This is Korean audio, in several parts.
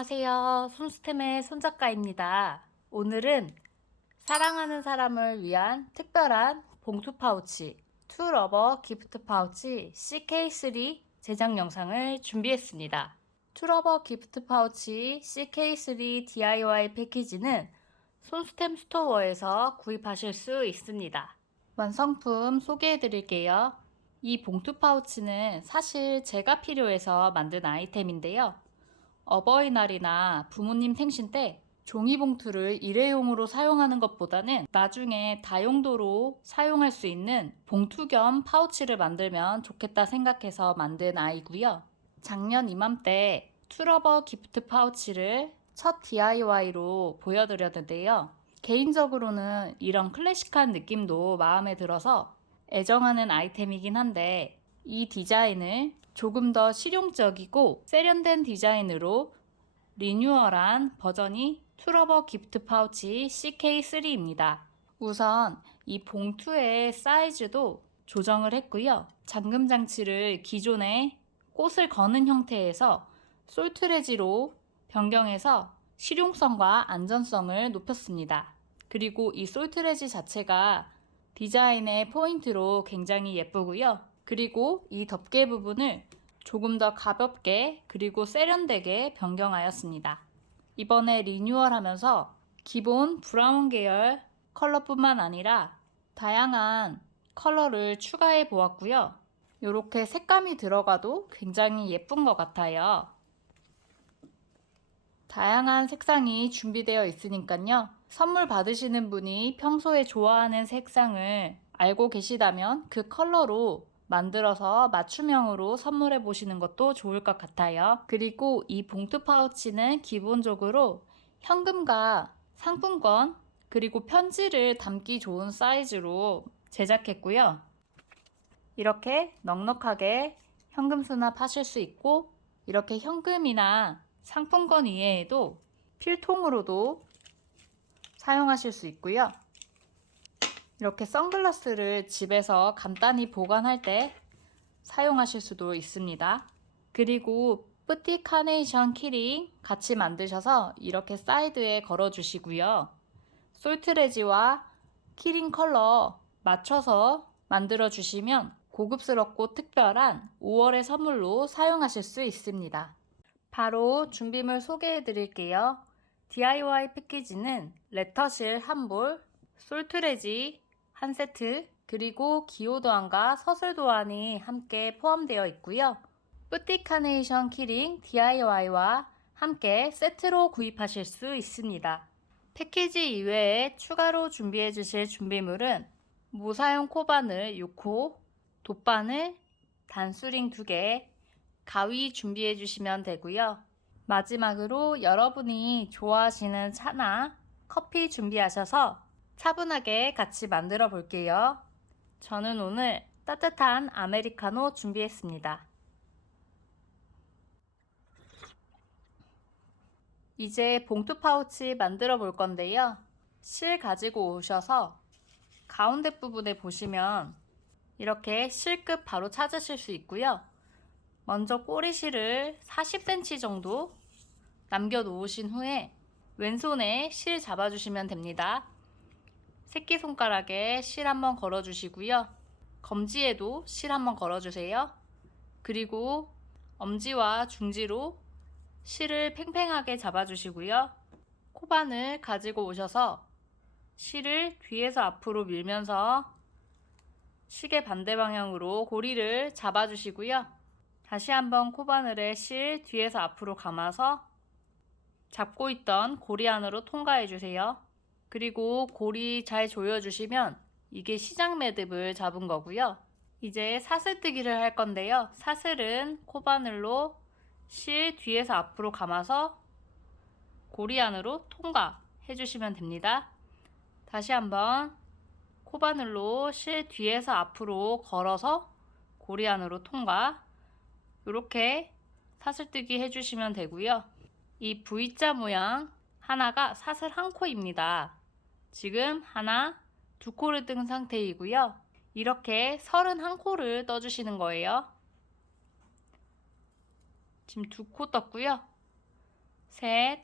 안녕하세요. 손스템의 손작가입니다. 오늘은 사랑하는 사람을 위한 특별한 봉투 파우치 투러버 기프트 파우치 CK3 제작 영상을 준비했습니다. 투러버 기프트 파우치 CK3 DIY 패키지는 손스템 스토어에서 구입하실 수 있습니다. 완성품 소개해 드릴게요. 이 봉투 파우치는 사실 제가 필요해서 만든 아이템인데요. 어버이날이나 부모님 생신 때 종이봉투를 일회용으로 사용하는 것보다는 나중에 다용도로 사용할 수 있는 봉투 겸 파우치를 만들면 좋겠다 생각해서 만든 아이고요. 작년 이맘때 투러버 기프트 파우치를 첫 DIY로 보여드렸는데요. 개인적으로는 이런 클래식한 느낌도 마음에 들어서 애정하는 아이템이긴 한데 이 디자인을 조금 더 실용적이고 세련된 디자인으로 리뉴얼한 버전이 투러버 기프트 파우치 CK3입니다. 우선 이 봉투의 사이즈도 조정을 했고요. 잠금 장치를 기존의 꽃을 거는 형태에서 솔트레지로 변경해서 실용성과 안전성을 높였습니다. 그리고 이 솔트레지 자체가 디자인의 포인트로 굉장히 예쁘고요. 그리고 이 덮개 부분을 조금 더 가볍게 그리고 세련되게 변경하였습니다. 이번에 리뉴얼하면서 기본 브라운 계열 컬러뿐만 아니라 다양한 컬러를 추가해 보았고요. 이렇게 색감이 들어가도 굉장히 예쁜 것 같아요. 다양한 색상이 준비되어 있으니까요. 선물 받으시는 분이 평소에 좋아하는 색상을 알고 계시다면 그 컬러로 만들어서 맞춤형으로 선물해 보시는 것도 좋을 것 같아요. 그리고 이 봉투 파우치는 기본적으로 현금과 상품권 그리고 편지를 담기 좋은 사이즈로 제작했고요. 이렇게 넉넉하게 현금 수납하실 수 있고 이렇게 현금이나 상품권 이외에도 필통으로도 사용하실 수 있고요. 이렇게 선글라스를 집에서 간단히 보관할 때 사용하실 수도 있습니다. 그리고 뿌띠 카네이션 키링 같이 만드셔서 이렇게 사이드에 걸어 주시고요. 솔트레지와 키링 컬러 맞춰서 만들어 주시면 고급스럽고 특별한 5월의 선물로 사용하실 수 있습니다. 바로 준비물 소개해 드릴게요. DIY 패키지는 레터실 한 볼, 솔트레지 한 세트, 그리고 기호도안과 서술도안이 함께 포함되어 있고요. 뿌띠 카네이션 키링 DIY와 함께 세트로 구입하실 수 있습니다. 패키지 이외에 추가로 준비해 주실 준비물은 무사용 코바늘 6호, 돗바늘, 단수링 2개, 가위 준비해 주시면 되고요. 마지막으로 여러분이 좋아하시는 차나 커피 준비하셔서 차분하게 같이 만들어 볼게요. 저는 오늘 따뜻한 아메리카노 준비했습니다. 이제 봉투 파우치 만들어 볼 건데요. 실 가지고 오셔서 가운데 부분에 보시면 이렇게 실끝 바로 찾으실 수 있고요. 먼저 꼬리실을 40cm 정도 남겨 놓으신 후에 왼손에 실 잡아주시면 됩니다. 새끼손가락에 실 한번 걸어주시고요. 검지에도 실 한번 걸어주세요. 그리고 엄지와 중지로 실을 팽팽하게 잡아주시고요. 코바늘 가지고 오셔서 실을 뒤에서 앞으로 밀면서 시계 반대 방향으로 고리를 잡아주시고요. 다시 한번 코바늘에 실 뒤에서 앞으로 감아서 잡고 있던 고리 안으로 통과해 주세요. 그리고 고리 잘 조여주시면 이게 시작 매듭을 잡은 거고요. 이제 사슬뜨기를 할 건데요. 사슬은 코바늘로 실 뒤에서 앞으로 감아서 고리 안으로 통과해 주시면 됩니다. 다시 한번 코바늘로 실 뒤에서 앞으로 걸어서 고리 안으로 통과. 이렇게 사슬뜨기 해주시면 되고요. 이 V자 모양 하나가 사슬 한 코입니다. 지금 하나, 두 코를 뜬 상태이고요. 이렇게 31코를 떠주시는 거예요. 지금 2코 떴고요. 셋,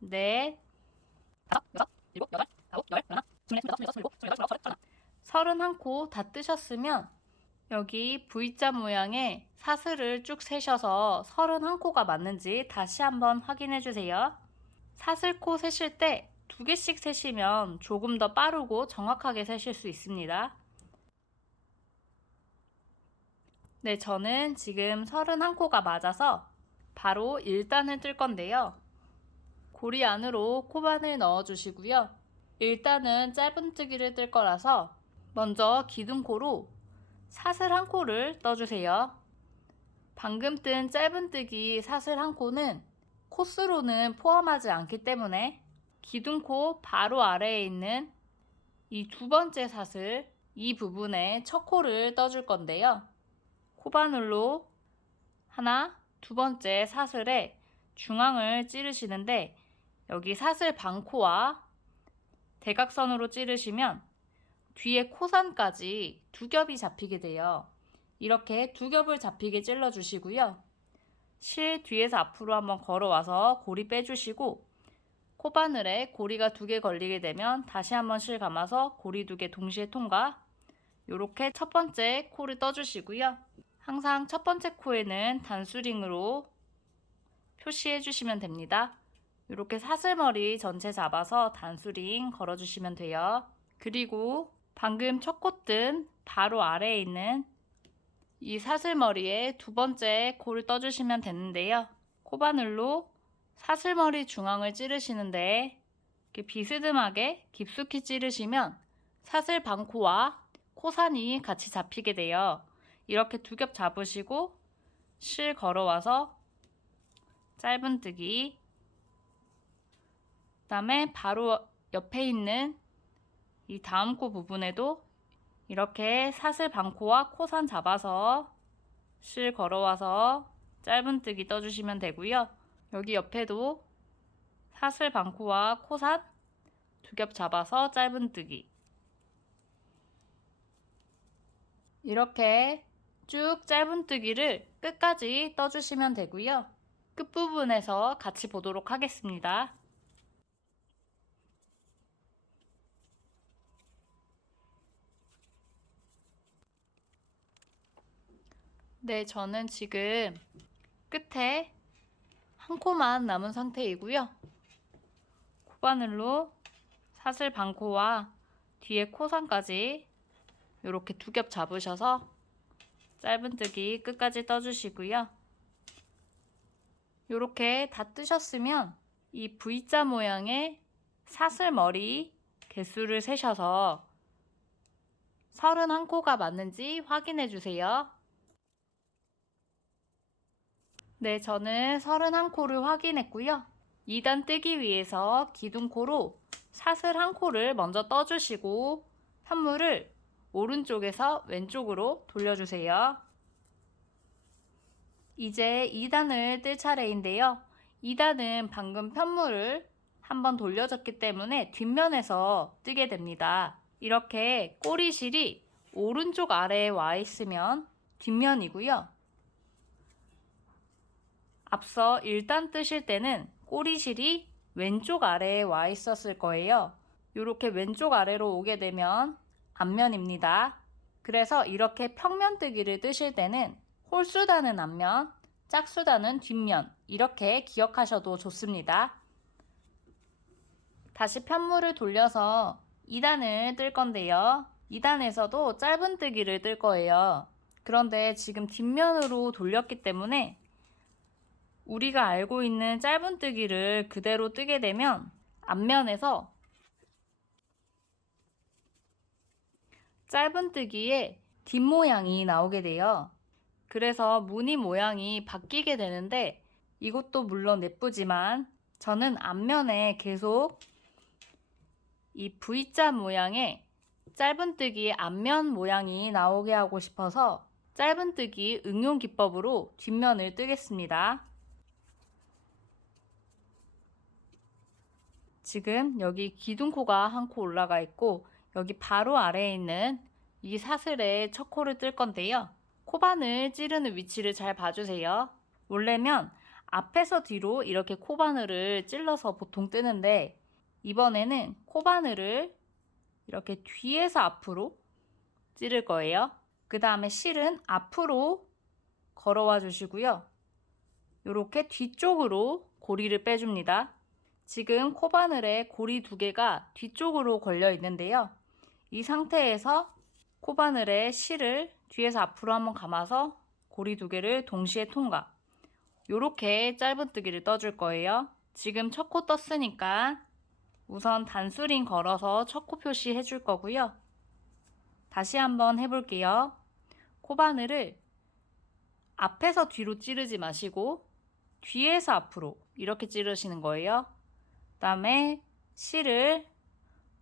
넷, 다섯, 여섯, 일곱, 여덟, 아홉, 열, 열하나, 스물넷, 스물다섯, 스물여섯, 스물일곱, 스물여덟, 스물아홉, 31코 다 뜨셨으면 여기 V자 모양의 사슬을 쭉 세셔서 31코가 맞는지 다시 한번 확인해 주세요. 사슬코 세실 때 2개씩 세시면 조금 더 빠르고 정확하게 세실 수 있습니다. 네, 저는 지금 31코가 맞아서 바로 1단을 뜰 건데요. 고리 안으로 코반을 넣어 주시고요. 1단은 짧은뜨기를 뜰 거라서 먼저 기둥코로 사슬 1코를 떠주세요. 방금 뜬 짧은뜨기 사슬 1코는 코스로는 포함하지 않기 때문에 기둥코 바로 아래에 있는 이 두 번째 사슬, 이 부분에 첫 코를 떠줄 건데요. 코바늘로 하나, 두 번째 사슬에 중앙을 찌르시는데 여기 사슬 반코와 대각선으로 찌르시면 뒤에 코산까지 두 겹이 잡히게 돼요. 이렇게 두 겹을 잡히게 찔러 주시고요. 실 뒤에서 앞으로 한번 걸어와서 고리 빼주시고 코바늘에 고리가 2개 걸리게 되면 다시 한번 실 감아서 고리 2개 동시에 통과. 이렇게 첫 번째 코를 떠주시고요. 항상 첫 번째 코에는 단수링으로 표시해 주시면 됩니다. 이렇게 사슬머리 전체 잡아서 단수링 걸어주시면 돼요. 그리고 방금 첫 코 뜬 바로 아래에 있는 이 사슬머리에 두 번째 코를 떠주시면 되는데요. 코바늘로 사슬머리 중앙을 찌르시는데 이렇게 비스듬하게 깊숙이 찌르시면 사슬 반코와 코산이 같이 잡히게 돼요. 이렇게 두 겹 잡으시고 실 걸어와서 짧은뜨기, 그 다음에 바로 옆에 있는 이 다음 코 부분에도 이렇게 사슬 반코와 코산 잡아서 실 걸어와서 짧은뜨기 떠주시면 되고요. 여기 옆에도 사슬 반코와 코산 두 겹 잡아서 짧은뜨기. 이렇게 쭉 짧은뜨기를 끝까지 떠주시면 되고요. 끝부분에서 같이 보도록 하겠습니다. 네, 저는 지금 끝에 한 코만 남은 상태이고요. 코바늘로 사슬 반코와 뒤에 코산까지 이렇게 두 겹 잡으셔서 짧은뜨기 끝까지 떠주시고요. 이렇게 다 뜨셨으면 이 V자 모양의 사슬머리 개수를 세셔서 31코가 맞는지 확인해 주세요. 네, 저는 31코를 확인했고요. 2단 뜨기 위해서 기둥코로 사슬 1코를 먼저 떠주시고 편물을 오른쪽에서 왼쪽으로 돌려주세요. 이제 2단을 뜰 차례인데요. 2단은 방금 편물을 한번 돌려줬기 때문에 뒷면에서 뜨게 됩니다. 이렇게 꼬리실이 오른쪽 아래에 와 있으면 뒷면이고요. 앞서 1단 뜨실 때는 꼬리실이 왼쪽 아래에 와 있었을 거예요. 이렇게 왼쪽 아래로 오게 되면 앞면입니다. 그래서 이렇게 평면뜨기를 뜨실 때는 홀수단은 앞면, 짝수단은 뒷면 이렇게 기억하셔도 좋습니다. 다시 편물을 돌려서 2단을 뜰 건데요. 2단에서도 짧은뜨기를 뜰 거예요. 그런데 지금 뒷면으로 돌렸기 때문에 우리가 알고 있는 짧은뜨기를 그대로 뜨게 되면 앞면에서 짧은뜨기의 뒷모양이 나오게 돼요. 그래서 무늬 모양이 바뀌게 되는데 이것도 물론 예쁘지만 저는 앞면에 계속 이 V자 모양의 짧은뜨기 앞면 모양이 나오게 하고 싶어서 짧은뜨기 응용 기법으로 뒷면을 뜨겠습니다. 지금 여기 기둥코가 한 코 올라가 있고 여기 바로 아래에 있는 이 사슬에 첫 코를 뜰 건데요. 코바늘 찌르는 위치를 잘 봐주세요. 원래면 앞에서 뒤로 이렇게 코바늘을 찔러서 보통 뜨는데 이번에는 코바늘을 이렇게 뒤에서 앞으로 찌를 거예요. 그 다음에 실은 앞으로 걸어와 주시고요. 이렇게 뒤쪽으로 고리를 빼줍니다. 지금 코바늘에 고리 2개가 뒤쪽으로 걸려 있는데요. 이 상태에서 코바늘에 실을 뒤에서 앞으로 한번 감아서 고리 2개를 동시에 통과. 이렇게 짧은뜨기를 떠줄 거예요. 지금 첫 코 떴으니까 우선 단수링 걸어서 첫 코 표시 해줄 거고요. 다시 한번 해볼게요. 코바늘을 앞에서 뒤로 찌르지 마시고 뒤에서 앞으로 이렇게 찌르시는 거예요. 그 다음에 실을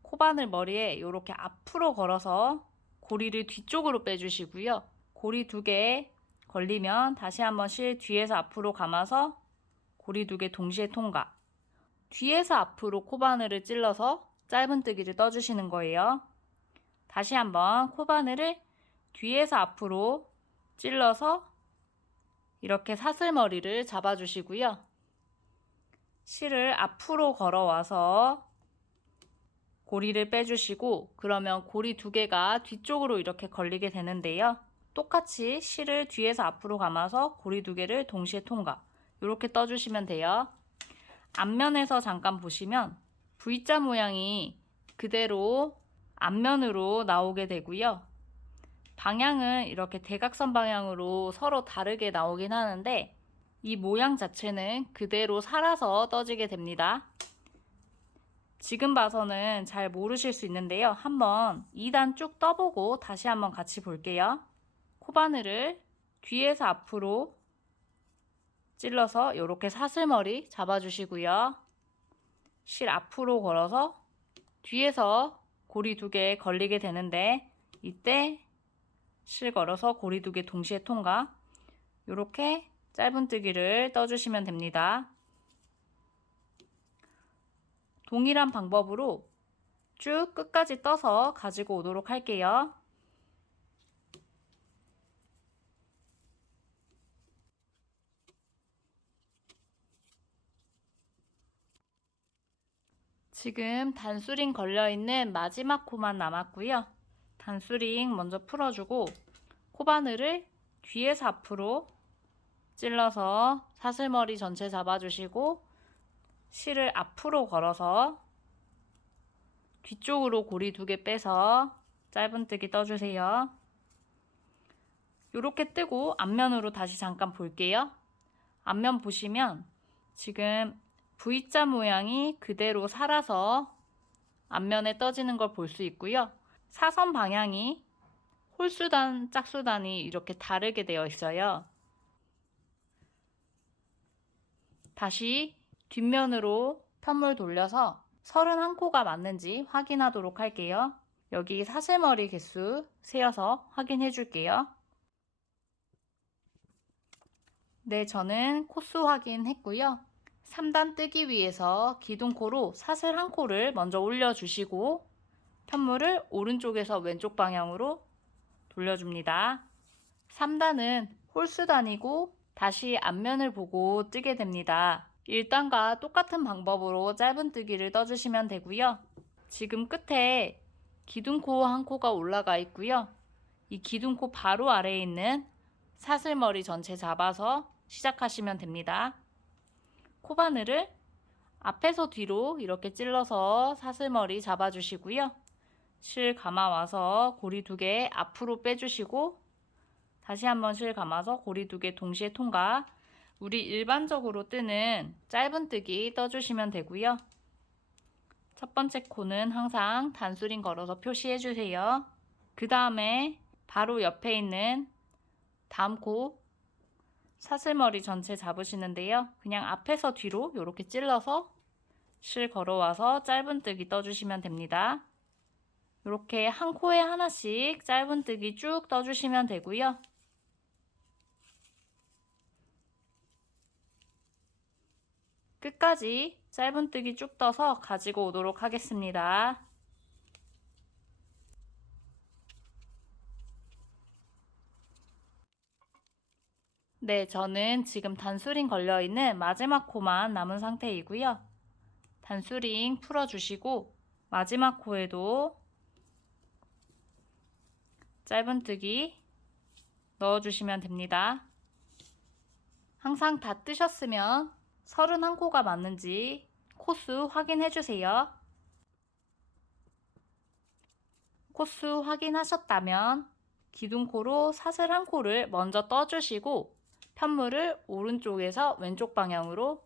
코바늘 머리에 이렇게 앞으로 걸어서 고리를 뒤쪽으로 빼주시고요. 고리 2개 걸리면 다시 한번 실 뒤에서 앞으로 감아서 고리 2개 동시에 통과. 뒤에서 앞으로 코바늘을 찔러서 짧은뜨기를 떠주시는 거예요. 다시 한번 코바늘을 뒤에서 앞으로 찔러서 이렇게 사슬머리를 잡아주시고요. 실을 앞으로 걸어와서 고리를 빼주시고 그러면 고리 2개가 뒤쪽으로 이렇게 걸리게 되는데요. 똑같이 실을 뒤에서 앞으로 감아서 고리 2개를 동시에 통과. 이렇게 떠주시면 돼요. 앞면에서 잠깐 보시면 V자 모양이 그대로 앞면으로 나오게 되고요. 방향은 이렇게 대각선 방향으로 서로 다르게 나오긴 하는데 이 모양 자체는 그대로 살아서 떠지게 됩니다. 지금 봐서는 잘 모르실 수 있는데요. 한번 2단 쭉 떠보고 다시 한번 같이 볼게요. 코바늘을 뒤에서 앞으로 찔러서 이렇게 사슬머리 잡아주시고요. 실 앞으로 걸어서 뒤에서 고리 2개 걸리게 되는데 이때 실 걸어서 고리 2개 동시에 통과. 이렇게 짧은뜨기를 떠주시면 됩니다. 동일한 방법으로 쭉 끝까지 떠서 가지고 오도록 할게요. 지금 단수링 걸려있는 마지막 코만 남았고요. 단수링 먼저 풀어주고 코바늘을 뒤에서 앞으로 찔러서 사슬머리 전체 잡아주시고 실을 앞으로 걸어서 뒤쪽으로 고리 2개 빼서 짧은뜨기 떠주세요. 이렇게 뜨고 앞면으로 다시 잠깐 볼게요. 앞면 보시면 지금 V자 모양이 그대로 살아서 앞면에 떠지는 걸 볼 수 있고요. 사선 방향이 홀수단, 짝수단이 이렇게 다르게 되어 있어요. 다시 뒷면으로 편물 돌려서 31코가 맞는지 확인하도록 할게요. 여기 사슬머리 개수 세어서 확인해 줄게요. 네, 저는 코수 확인했고요. 3단 뜨기 위해서 기둥코로 사슬 1코를 먼저 올려주시고 편물을 오른쪽에서 왼쪽 방향으로 돌려줍니다. 3단은 홀수단이고 다시 앞면을 보고 뜨게 됩니다. 1단과 똑같은 방법으로 짧은뜨기를 떠주시면 되고요. 지금 끝에 기둥코 1코가 올라가 있고요. 이 기둥코 바로 아래에 있는 사슬머리 전체 잡아서 시작하시면 됩니다. 코바늘을 앞에서 뒤로 이렇게 찔러서 사슬머리 잡아주시고요. 실 감아와서 고리 2개 앞으로 빼주시고 다시 한번 실 감아서 고리 2개 동시에 통과. 우리 일반적으로 뜨는 짧은뜨기 떠주시면 되고요. 첫 번째 코는 항상 단수링 걸어서 표시해주세요. 그 다음에 바로 옆에 있는 다음 코 사슬머리 전체 잡으시는데요. 그냥 앞에서 뒤로 이렇게 찔러서 실 걸어와서 짧은뜨기 떠주시면 됩니다. 이렇게 한 코에 하나씩 짧은뜨기 쭉 떠주시면 되고요. 끝까지 짧은뜨기 쭉 떠서 가지고 오도록 하겠습니다. 네, 저는 지금 단수링 걸려있는 마지막 코만 남은 상태이고요. 단수링 풀어주시고 마지막 코에도 짧은뜨기 넣어주시면 됩니다. 항상 다 뜨셨으면 31코가 맞는지 코수 확인해주세요. 코수 확인하셨다면 기둥코로 사슬 한 코를 먼저 떠주시고 편물을 오른쪽에서 왼쪽 방향으로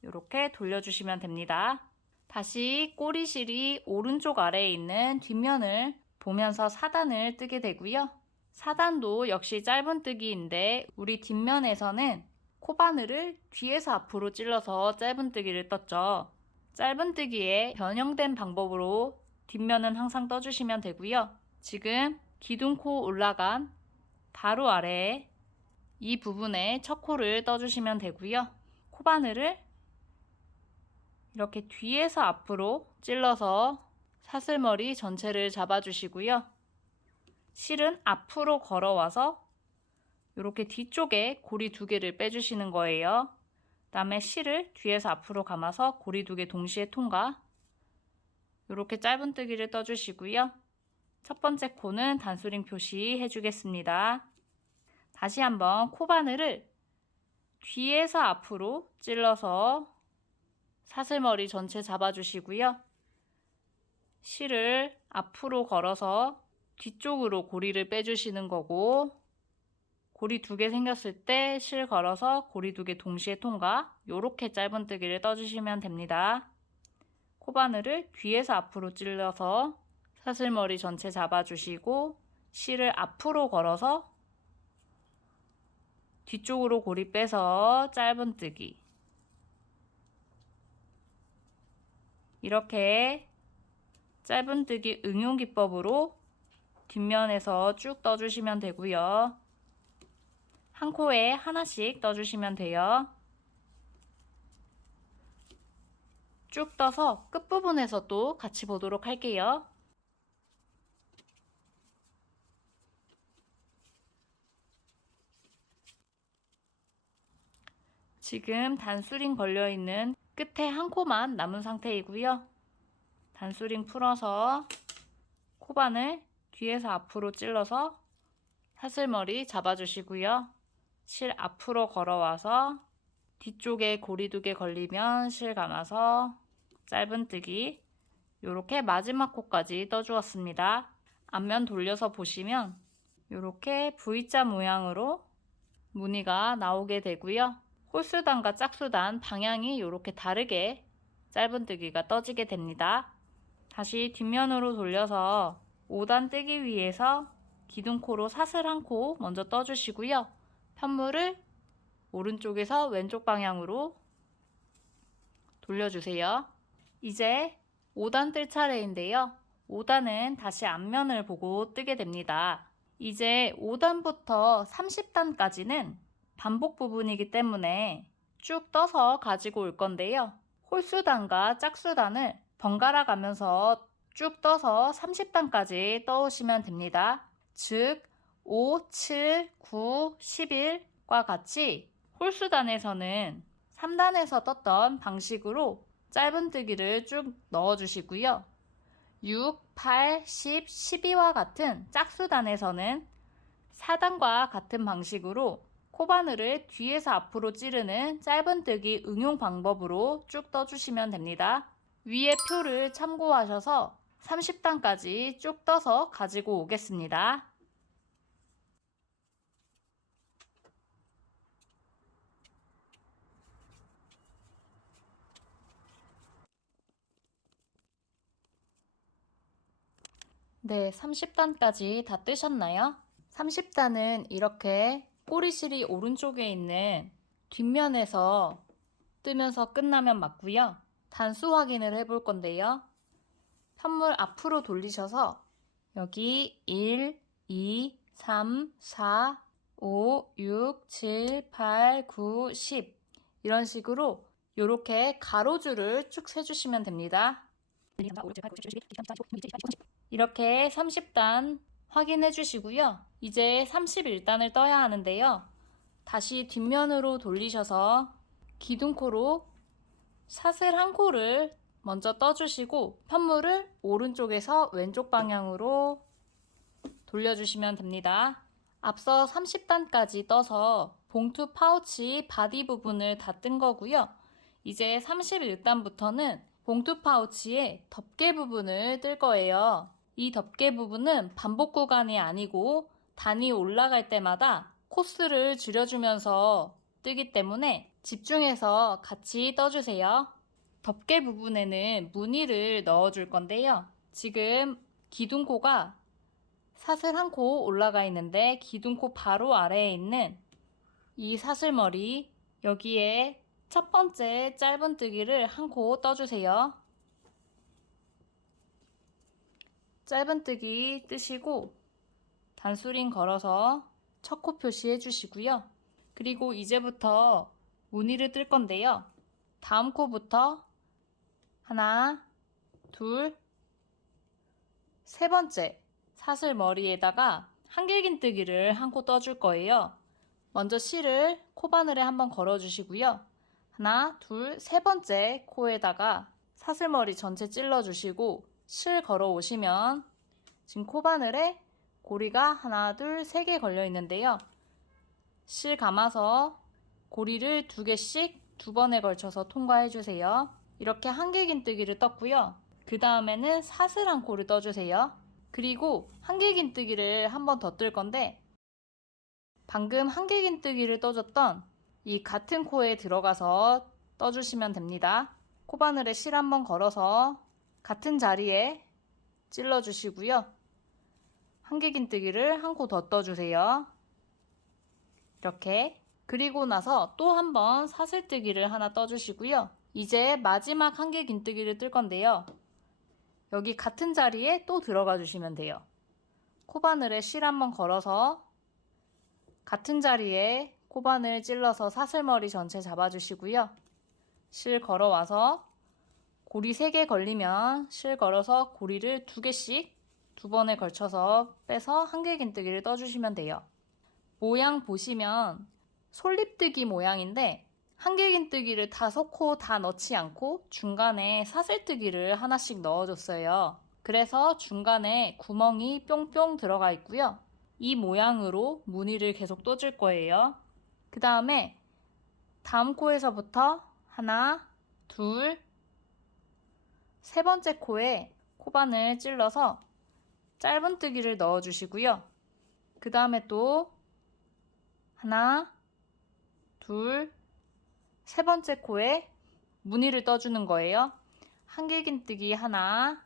이렇게 돌려주시면 됩니다. 다시 꼬리실이 오른쪽 아래에 있는 뒷면을 보면서 4단을 뜨게 되고요. 4단도 역시 짧은뜨기인데 우리 뒷면에서는 코바늘을 뒤에서 앞으로 찔러서 짧은뜨기를 떴죠. 짧은뜨기에 변형된 방법으로 뒷면은 항상 떠주시면 되고요. 지금 기둥코 올라간 바로 아래에 이 부분에 첫 코를 떠주시면 되고요. 코바늘을 이렇게 뒤에서 앞으로 찔러서 사슬머리 전체를 잡아주시고요. 실은 앞으로 걸어와서 이렇게 뒤쪽에 고리 2개를 빼주시는 거예요. 그 다음에 실을 뒤에서 앞으로 감아서 고리 2개 동시에 통과. 이렇게 짧은뜨기를 떠주시고요. 첫 번째 코는 단수링 표시해 주겠습니다. 다시 한번 코바늘을 뒤에서 앞으로 찔러서 사슬머리 전체 잡아주시고요. 실을 앞으로 걸어서 뒤쪽으로 고리를 빼주시는 거고, 고리 2개 생겼을 때 실 걸어서 고리 2개 동시에 통과. 요렇게 짧은뜨기를 떠주시면 됩니다. 코바늘을 뒤에서 앞으로 찔러서 사슬머리 전체 잡아주시고 실을 앞으로 걸어서 뒤쪽으로 고리 빼서 짧은뜨기. 이렇게 짧은뜨기 응용기법으로 뒷면에서 쭉 떠주시면 되고요. 한 코에 하나씩 떠주시면 돼요. 쭉 떠서 끝부분에서 또 같이 보도록 할게요. 지금 단수링 걸려있는 끝에 한 코만 남은 상태이고요. 단수링 풀어서 코바늘 뒤에서 앞으로 찔러서 사슬머리 잡아주시고요. 실 앞으로 걸어와서 뒤쪽에 고리 2개 걸리면 실 감아서 짧은뜨기. 이렇게 마지막 코까지 떠주었습니다. 앞면 돌려서 보시면 이렇게 V자 모양으로 무늬가 나오게 되고요. 홀수단과 짝수단 방향이 이렇게 다르게 짧은뜨기가 떠지게 됩니다. 다시 뒷면으로 돌려서 5단 뜨기 위해서 기둥코로 사슬 한 코 먼저 떠주시고요. 편물을 오른쪽에서 왼쪽 방향으로 돌려주세요. 이제 5단 뜰 차례인데요. 5단은 다시 앞면을 보고 뜨게 됩니다. 이제 5단부터 30단까지는 반복 부분이기 때문에 쭉 떠서 가지고 올 건데요. 홀수단과 짝수단을 번갈아 가면서 쭉 떠서 30단까지 떠오시면 됩니다. 즉 5, 7, 9, 11과 같이 홀수단에서는 3단에서 떴던 방식으로 짧은뜨기를 쭉 넣어주시고요. 6, 8, 10, 12와 같은 짝수단에서는 4단과 같은 방식으로 코바늘을 뒤에서 앞으로 찌르는 짧은뜨기 응용 방법으로 쭉 떠주시면 됩니다. 위의 표를 참고하셔서 30단까지 쭉 떠서 가지고 오겠습니다. 네, 30단까지 다 뜨셨나요? 30단은 이렇게 꼬리실이 오른쪽에 있는 뒷면에서 뜨면서 끝나면 맞고요. 단수 확인을 해볼 건데요. 편물 앞으로 돌리셔서 여기 1, 2, 3, 4, 5, 6, 7, 8, 9, 10 이런 식으로 이렇게 가로줄을 쭉 세주시면 됩니다. 이렇게 30단 확인해 주시고요. 이제 31단을 떠야 하는데요. 다시 뒷면으로 돌리셔서 기둥코로 사슬 한 코를 먼저 떠주시고 편물을 오른쪽에서 왼쪽 방향으로 돌려주시면 됩니다. 앞서 30단까지 떠서 봉투 파우치 바디 부분을 다 뜬 거고요. 이제 31단부터는 봉투 파우치의 덮개 부분을 뜰 거예요. 이 덮개 부분은 반복 구간이 아니고 단이 올라갈 때마다 코스를 줄여주면서 뜨기 때문에 집중해서 같이 떠주세요. 덮개 부분에는 무늬를 넣어줄 건데요. 지금 기둥코가 사슬 한 코 올라가 있는데 기둥코 바로 아래에 있는 이 사슬머리, 여기에 첫 번째 짧은뜨기를 한 코 떠주세요. 짧은뜨기 뜨시고 단수링 걸어서 첫 코 표시해 주시고요. 그리고 이제부터 무늬를 뜰 건데요. 다음 코부터 하나, 둘, 세 번째 사슬 머리에다가 한길긴뜨기를 한 코 떠줄 거예요. 먼저 실을 코바늘에 한번 걸어주시고요. 하나, 둘, 세 번째 코에다가 사슬머리 전체 찔러주시고 실 걸어 오시면 지금 코바늘에 고리가 하나, 둘, 세 개 걸려 있는데요. 실 감아서 고리를 2개씩 2번에 걸쳐서 통과해 주세요. 이렇게 한길긴뜨기를 떴고요. 그 다음에는 사슬 한 코를 떠주세요. 그리고 한길긴뜨기를 한 번 더 뜰 건데 방금 한길긴뜨기를 떠줬던 이 같은 코에 들어가서 떠주시면 됩니다. 코바늘에 실 한번 걸어서 같은 자리에 찔러주시고요. 한길긴뜨기를 한 코 더 떠주세요. 이렇게. 그리고 나서 또 한 번 사슬뜨기를 하나 떠주시고요. 이제 마지막 한길긴뜨기를 뜰 건데요. 여기 같은 자리에 또 들어가 주시면 돼요. 코바늘에 실 한번 걸어서 같은 자리에 코바늘 찔러서 사슬머리 전체 잡아주시고요. 실 걸어와서 고리 3개 걸리면 실 걸어서 고리를 2개씩 2번에 걸쳐서 빼서 한길긴뜨기를 떠주시면 돼요. 모양 보시면 솔잎뜨기 모양인데 한길긴뜨기를 5코 다 넣지 않고 중간에 사슬뜨기를 하나씩 넣어줬어요. 그래서 중간에 구멍이 뿅뿅 들어가 있고요. 이 모양으로 무늬를 계속 떠줄 거예요. 그 다음에 다음 코에서부터 하나, 둘, 세 번째 코에 코바늘 찔러서 짧은뜨기를 넣어주시고요. 그 다음에 또 하나, 둘, 세 번째 코에 무늬를 떠주는 거예요. 한길긴뜨기 하나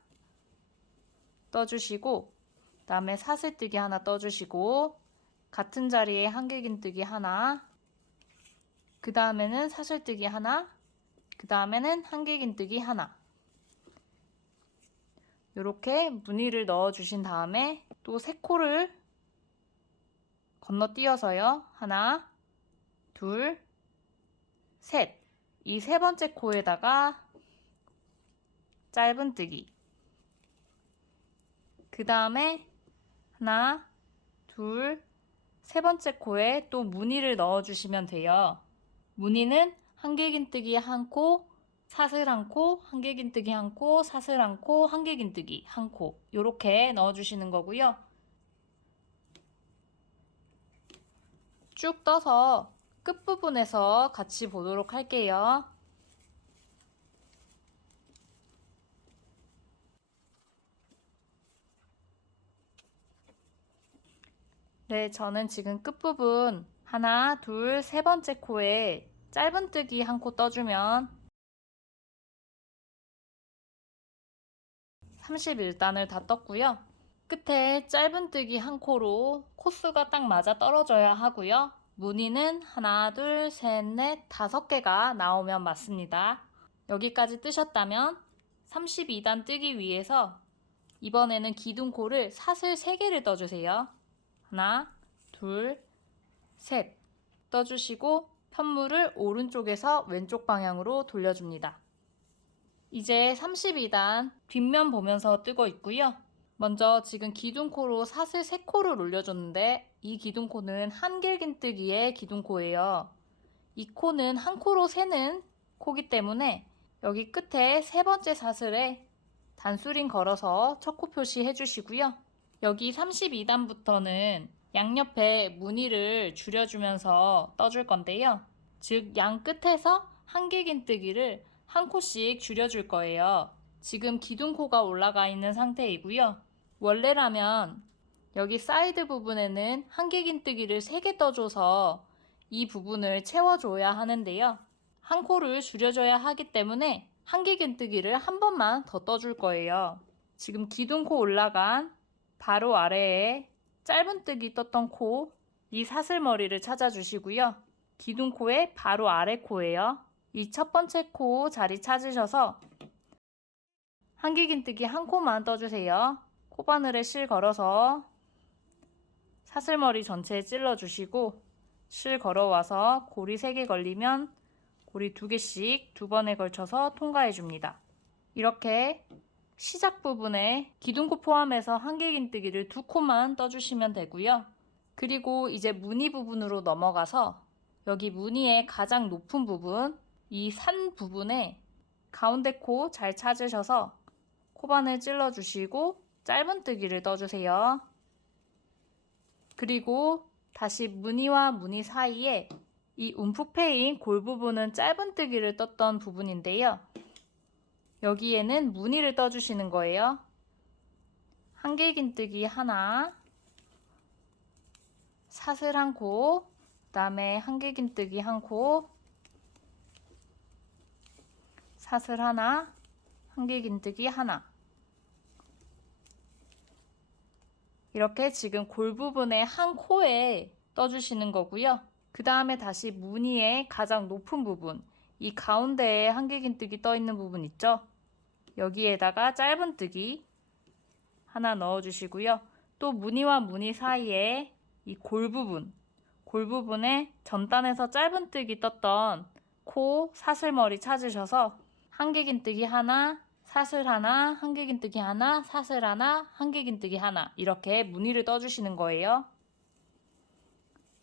떠주시고 그 다음에 사슬뜨기 하나 떠주시고 같은 자리에 한길긴뜨기 하나, 그 다음에는 사슬뜨기 하나, 그 다음에는 한길긴뜨기 하나. 이렇게 무늬를 넣어주신 다음에 또 3코를 건너뛰어서요. 하나, 둘, 셋. 이 3번째 코에다가 짧은뜨기. 그 다음에 하나, 둘, 세 번째 코에 또 무늬를 넣어주시면 돼요. 무늬는 한길긴뜨기 한 코, 사슬 한 코, 한길긴뜨기 한 코, 사슬 한 코, 한길긴뜨기 한 코. 이렇게 넣어주시는 거고요. 쭉 떠서 끝부분에서 같이 보도록 할게요. 네, 저는 지금 끝부분 하나, 둘, 세 번째 코에 짧은뜨기 한 코 떠주면 31단을 다 떴고요. 끝에 짧은뜨기 한 코로 코스가 딱 맞아 떨어져야 하고요. 무늬는 하나, 둘, 셋, 넷, 5개가 나오면 맞습니다. 여기까지 뜨셨다면 32단 뜨기 위해서 이번에는 기둥코를 사슬 3개를 떠주세요. 하나, 둘, 셋 떠주시고 편물을 오른쪽에서 왼쪽 방향으로 돌려줍니다. 이제 32단 뒷면 보면서 뜨고 있고요. 먼저 지금 기둥코로 사슬 3코를 올려줬는데 이 기둥코는 한길긴뜨기의 기둥코예요. 이 코는 한 코로 세는 코기 때문에 여기 끝에 3번째 사슬에 단수링 걸어서 첫 코 표시해 주시고요. 여기 32단부터는 양옆에 무늬를 줄여주면서 떠줄 건데요. 즉 양 끝에서 한길긴뜨기를 한 코씩 줄여줄 거예요. 지금 기둥코가 올라가 있는 상태이고요. 원래라면 여기 사이드 부분에는 한길긴뜨기를 3개 떠줘서 이 부분을 채워줘야 하는데요. 한 코를 줄여줘야 하기 때문에 한길긴뜨기를 한 번만 더 떠줄 거예요. 지금 기둥코 올라간 바로 아래에 짧은뜨기 떴던 코, 이 사슬머리를 찾아주시고요. 기둥코의 바로 아래 코예요. 이 첫 번째 코 자리 찾으셔서 한길긴뜨기 한 코만 떠주세요. 코바늘에 실 걸어서 사슬머리 전체에 찔러주시고 실 걸어와서 고리 3개 걸리면 고리 2개씩 2번에 걸쳐서 통과해 줍니다. 이렇게 시작 부분에 기둥코 포함해서 한길긴뜨기를 2코만 떠주시면 되고요. 그리고 이제 무늬 부분으로 넘어가서 여기 무늬의 가장 높은 부분, 이 산 부분에 가운데 코 잘 찾으셔서 코바늘 찔러주시고 짧은뜨기를 떠주세요. 그리고 다시 무늬와 무늬 사이에 이 움푹 패인 골 부분은 짧은뜨기를 떴던 부분인데요. 여기에는 무늬를 떠주시는 거예요. 한길긴뜨기 하나, 사슬 한 코, 그 다음에 한길긴뜨기 한 코, 사슬 하나, 한길긴뜨기 하나. 이렇게 지금 골 부분의 한 코에 떠주시는 거고요. 그 다음에 다시 무늬의 가장 높은 부분, 이 가운데에 한길긴뜨기 떠 있는 부분 있죠? 여기에다가 짧은뜨기 하나 넣어주시고요. 또 무늬와 무늬 사이에 이 골 부분에 전단에서 짧은뜨기 떴던 코 사슬머리 찾으셔서 한길긴뜨기 하나, 사슬 하나, 한길긴뜨기 하나, 사슬 하나, 한길긴뜨기 하나 이렇게 무늬를 떠주시는 거예요.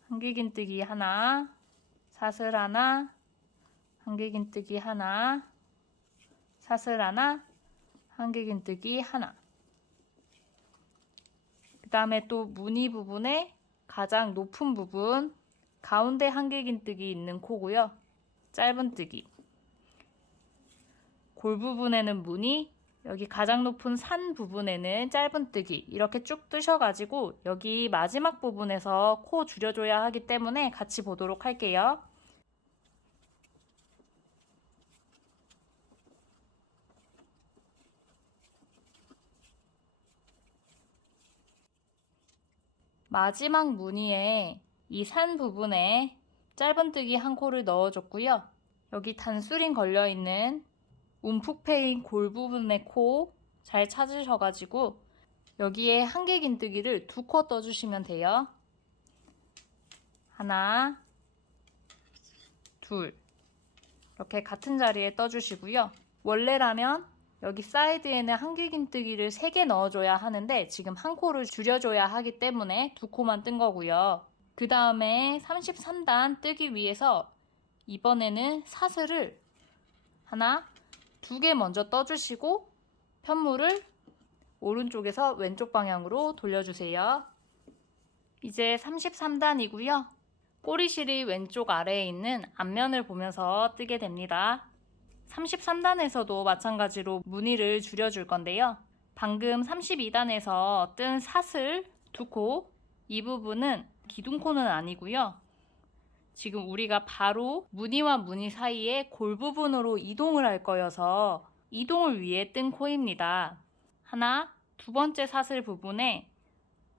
한길긴뜨기 하나, 사슬 하나, 한길긴뜨기 하나, 사슬 하나, 한길긴뜨기 하나. 그 다음에 또 무늬 부분의 가장 높은 부분, 가운데 한길긴뜨기 있는 코고요. 짧은뜨기. 골 부분에는 무늬, 여기 가장 높은 산 부분에는 짧은뜨기 이렇게 쭉 뜨셔가지고 여기 마지막 부분에서 코 줄여줘야 하기 때문에 같이 보도록 할게요. 마지막 무늬에 이 산 부분에 짧은뜨기 한 코를 넣어줬고요. 여기 단수링 걸려있는 움푹 패인 골 부분의 코 잘 찾으셔가지고 여기에 한길긴뜨기를 2코 떠주시면 돼요. 하나, 둘 이렇게 같은 자리에 떠주시고요. 원래라면 여기 사이드에는 한길긴뜨기를 3개 넣어줘야 하는데 지금 한 코를 줄여줘야 하기 때문에 2코만 뜬 거고요. 그 다음에 33단 뜨기 위해서 이번에는 사슬을 하나, 2개 먼저 떠주시고 편물을 오른쪽에서 왼쪽 방향으로 돌려주세요. 이제 33단이고요. 꼬리실이 왼쪽 아래에 있는 앞면을 보면서 뜨게 됩니다. 33단에서도 마찬가지로 무늬를 줄여줄 건데요. 방금 32단에서 뜬 사슬 2코, 이 부분은 기둥코는 아니고요. 지금 우리가 바로 무늬와 무늬 사이에 골 부분으로 이동을 할 거여서 이동을 위해 뜬 코입니다. 하나, 2번째 사슬 부분에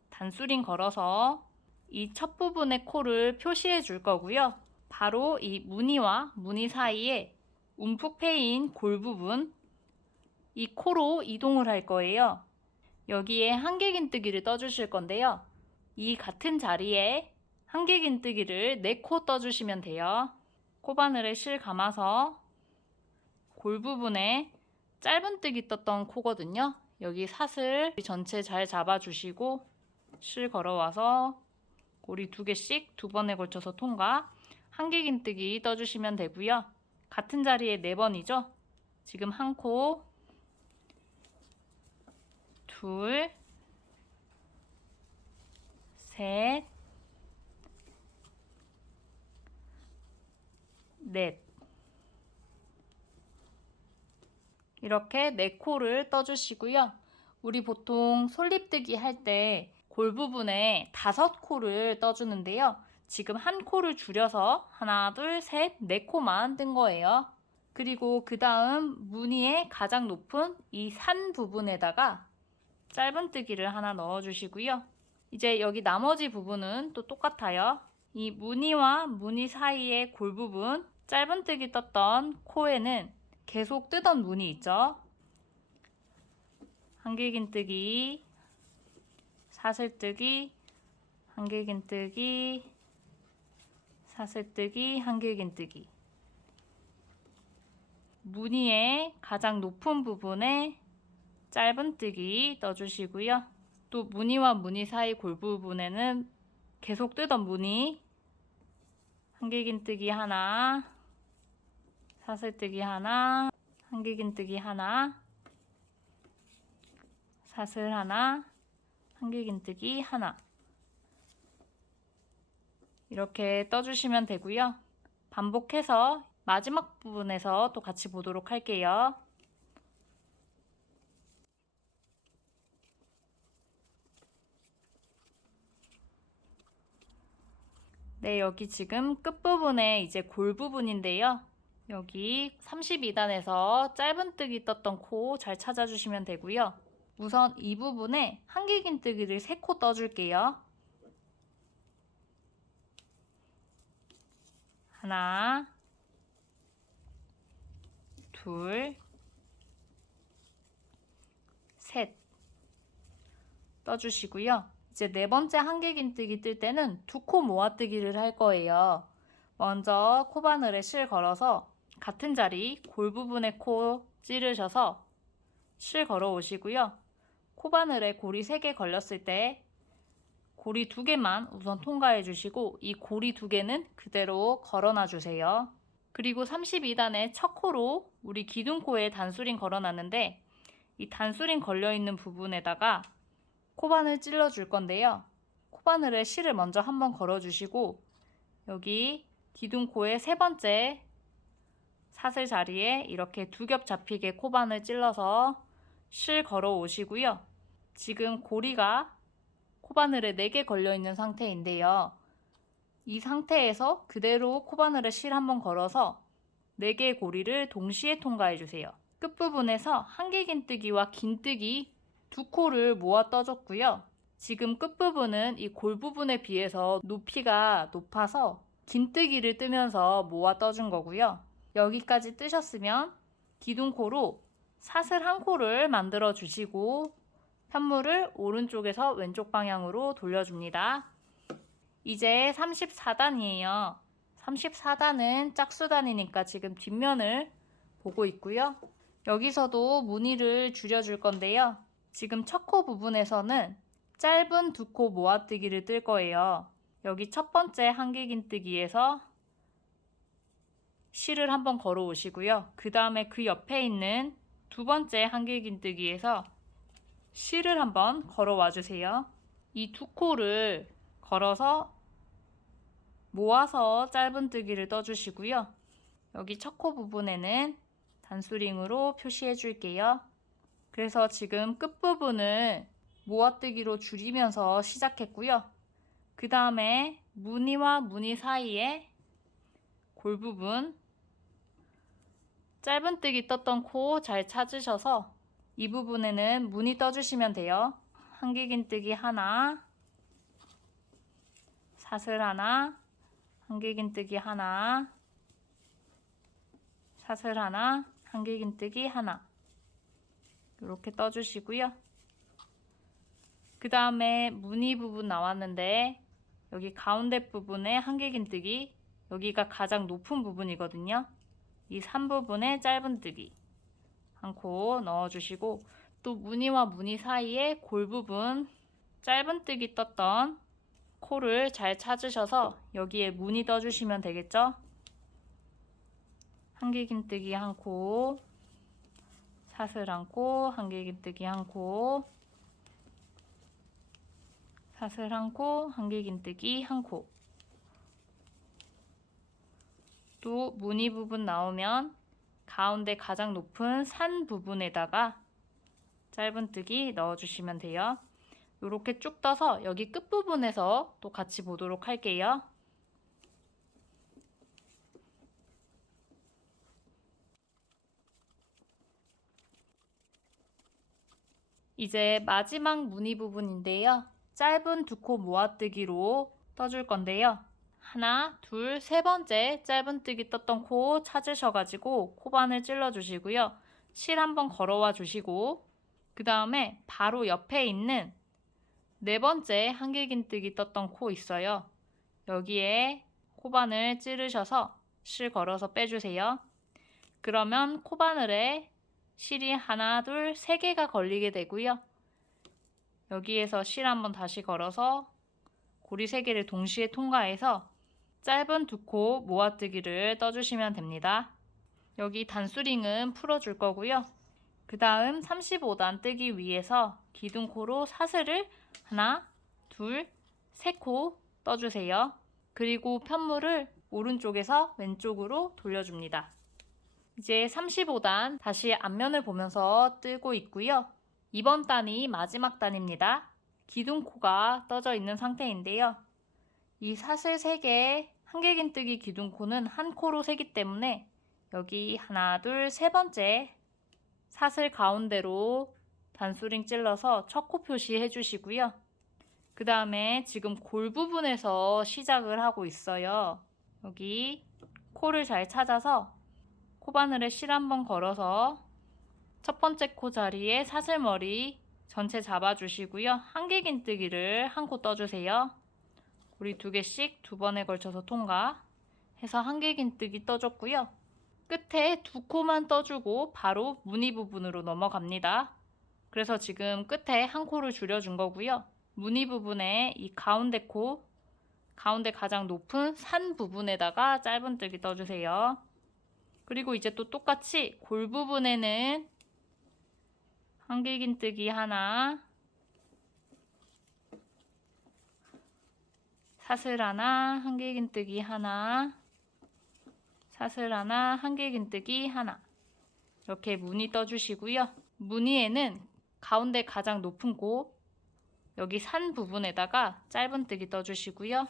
단수링 걸어서 이 첫 부분의 코를 표시해 줄 거고요. 바로 이 무늬와 무늬 사이에 움푹 패인 골 부분, 이 코로 이동을 할 거예요. 여기에 한길긴뜨기를 떠주실 건데요. 이 같은 자리에 한길긴뜨기를 4코 떠주시면 돼요. 코바늘에 실 감아서 골 부분에 짧은뜨기 떴던 코거든요. 여기 사슬 전체 잘 잡아주시고 실 걸어와서 고리 2개씩 2번에 걸쳐서 통과. 한길긴뜨기 떠주시면 되고요. 같은 자리에 4번이죠. 지금 1코, 2, 3, 4 이렇게 4코를 떠주시고요. 우리 보통 솔잎뜨기 할 때 골 부분에 5코를 떠주는데요. 지금 1코를 줄여서 하나, 둘, 셋, 4코만 뜬 거예요. 그리고 그 다음 무늬의 가장 높은 이 산 부분에다가 짧은뜨기를 하나 넣어주시고요. 이제 여기 나머지 부분은 또 똑같아요. 이 무늬와 무늬 사이의 골 부분, 짧은뜨기 떴던 코에는 계속 뜨던 무늬 있죠. 한길긴뜨기, 사슬뜨기, 한길긴뜨기, 사슬뜨기, 한길긴뜨기. 무늬의 가장 높은 부분에 짧은뜨기 떠주시고요. 또 무늬와 무늬 사이 골 부분에는 계속 뜨던 무늬, 한길긴뜨기 하나, 사슬뜨기 하나, 한길긴뜨기 하나, 사슬 하나, 한길긴뜨기 하나. 이렇게 떠주시면 되고요. 반복해서 마지막 부분에서 또 같이 보도록 할게요. 네, 여기 지금 끝부분에 이제 골 부분인데요. 여기 32단에서 짧은뜨기 떴던 코 잘 찾아주시면 되고요. 우선 이 부분에 한길긴뜨기를 3코 떠줄게요. 하나, 둘, 셋 떠주시고요. 이제 4번째 한길긴뜨기 뜰 때는 2코 모아뜨기를 할 거예요. 먼저 코바늘에 실 걸어서 같은 자리 골 부분에 코 찌르셔서 실 걸어 오시고요. 코바늘에 고리 3개 걸렸을 때 고리 2개만 우선 통과해 주시고 이 고리 2개는 그대로 걸어놔 주세요. 그리고 32단의 첫 코로 우리 기둥코에 단수링 걸어놨는데 이 단수링 걸려있는 부분에다가 코바늘 찔러 줄 건데요. 코바늘에 실을 먼저 한번 걸어 주시고 여기 기둥코의 3번째 사슬 자리에 이렇게 2겹 잡히게 코바늘 찔러서 실 걸어 오시고요. 지금 고리가 코바늘에 4개 걸려 있는 상태인데요. 이 상태에서 그대로 코바늘에 실 한번 걸어서 4개의 고리를 동시에 통과해 주세요. 끝부분에서 한길긴뜨기와 긴뜨기 2코를 모아 떠줬고요. 지금 끝부분은 이 골 부분에 비해서 높이가 높아서 긴뜨기를 뜨면서 모아 떠준 거고요. 여기까지 뜨셨으면 기둥코로 사슬 1코를 만들어 주시고 편물을 오른쪽에서 왼쪽 방향으로 돌려줍니다. 이제 34단이에요. 34단은 짝수단이니까 지금 뒷면을 보고 있고요. 여기서도 무늬를 줄여줄 건데요. 지금 첫 코 부분에서는 짧은 2코 모아뜨기를 뜰 거예요. 여기 첫 번째 한길긴뜨기에서 실을 한번 걸어 오시고요. 그 다음에 그 옆에 있는 2번째 한길긴뜨기에서 실을 한번 걸어 와 주세요. 이 2코를 걸어서 모아서 짧은뜨기를 떠주시고요. 여기 첫 코 부분에는 단수링으로 표시해 줄게요. 그래서 지금 끝부분을 모아뜨기로 줄이면서 시작했고요. 그 다음에 무늬와 무늬 사이에 골 부분 짧은뜨기 떴던 코 잘 찾으셔서 이 부분에는 무늬 떠주시면 돼요. 한길긴뜨기 하나, 사슬 하나, 한길긴뜨기 하나, 사슬 하나, 한길긴뜨기 하나 이렇게 떠주시고요. 그 다음에 무늬 부분 나왔는데 여기 가운데 부분에 한길긴뜨기, 여기가 가장 높은 부분이거든요. 이 3부분에 짧은뜨기 1코 넣어주시고 또 무늬와 무늬 사이에 골 부분 짧은뜨기 떴던 코를 잘 찾으셔서 여기에 무늬 떠주시면 되겠죠? 한길긴뜨기 한 코, 사슬 한 코, 한길긴뜨기 한 코, 사슬 한 코, 한길긴뜨기 한 코. 또 무늬 부분 나오면 가운데 가장 높은 산 부분에다가 짧은뜨기 넣어주시면 돼요. 이렇게 쭉 떠서 여기 끝부분에서 또 같이 보도록 할게요. 이제 마지막 무늬 부분인데요. 짧은 두 코 모아뜨기로 떠줄 건데요. 하나, 둘, 세 번째 짧은뜨기 떴던 코 찾으셔가지고 코반을 찔러주시고요. 실 한번 걸어와 주시고 그 다음에 바로 옆에 있는 네 번째 한길긴뜨기 떴던 코 있어요. 여기에 코바늘 찌르셔서 실 걸어서 빼주세요. 그러면 코바늘에 실이 하나, 둘, 세 개가 걸리게 되고요. 여기에서 실 한번 다시 걸어서 고리 세 개를 동시에 통과해서 짧은 두 코 모아뜨기를 떠주시면 됩니다. 여기 단수링은 풀어줄 거고요. 그 다음 35단 뜨기 위해서 기둥코로 사슬을 하나, 둘, 세 코 떠주세요. 그리고 편물을 오른쪽에서 왼쪽으로 돌려줍니다. 이제 35단 다시 앞면을 보면서 뜨고 있고요. 이번 단이 마지막 단입니다. 기둥코가 떠져 있는 상태인데요. 이 사슬 3개 한길긴뜨기 기둥코는 한 코로 세기 때문에 여기 하나, 둘, 세 번째 사슬 가운데로 단수링 찔러서 첫 코 표시해 주시고요. 그 다음에 지금 골 부분에서 시작을 하고 있어요. 여기 코를 잘 찾아서 코바늘에 실 한번 걸어서 첫 번째 코 자리에 사슬머리 전체 잡아주시고요. 한길긴뜨기를 한 코 떠주세요. 고리 2개씩 2번에 걸쳐서 통과해서 한길긴뜨기 떠줬고요. 끝에 2코만 떠주고 바로 무늬 부분으로 넘어갑니다. 그래서 지금 끝에 한 코를 줄여준 거고요. 무늬 부분에 이 가운데 코, 가운데 가장 높은 산 부분에다가 짧은뜨기 떠주세요. 그리고 이제 또 똑같이 골 부분에는 한길긴뜨기 하나, 사슬 하나, 한길긴뜨기 하나, 사슬 하나, 한길긴뜨기 하나. 이렇게 무늬 떠주시고요. 무늬에는 가운데 가장 높은 곳, 여기 산 부분에다가 짧은뜨기 떠주시고요.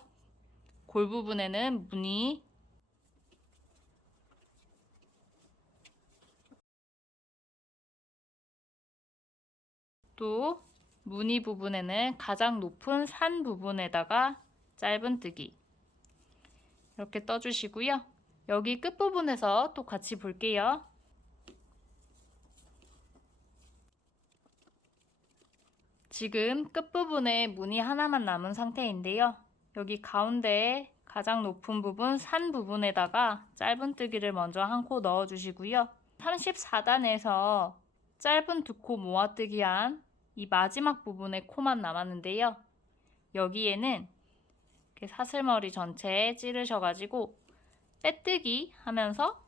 골 부분에는 무늬, 또 무늬 부분에는 가장 높은 산 부분에다가 짧은뜨기 이렇게 떠주시고요. 여기 끝부분에서 또 같이 볼게요. 지금 끝부분에 무늬 하나만 남은 상태인데요. 여기 가운데 가장 높은 부분 산 부분에다가 짧은뜨기를 먼저 한 코 넣어주시고요. 34단에서 짧은 두 코 모아뜨기 한 이 마지막 부분에 코만 남았는데요. 여기에는 이렇게 사슬머리 전체에 찌르셔가지고 빼뜨기 하면서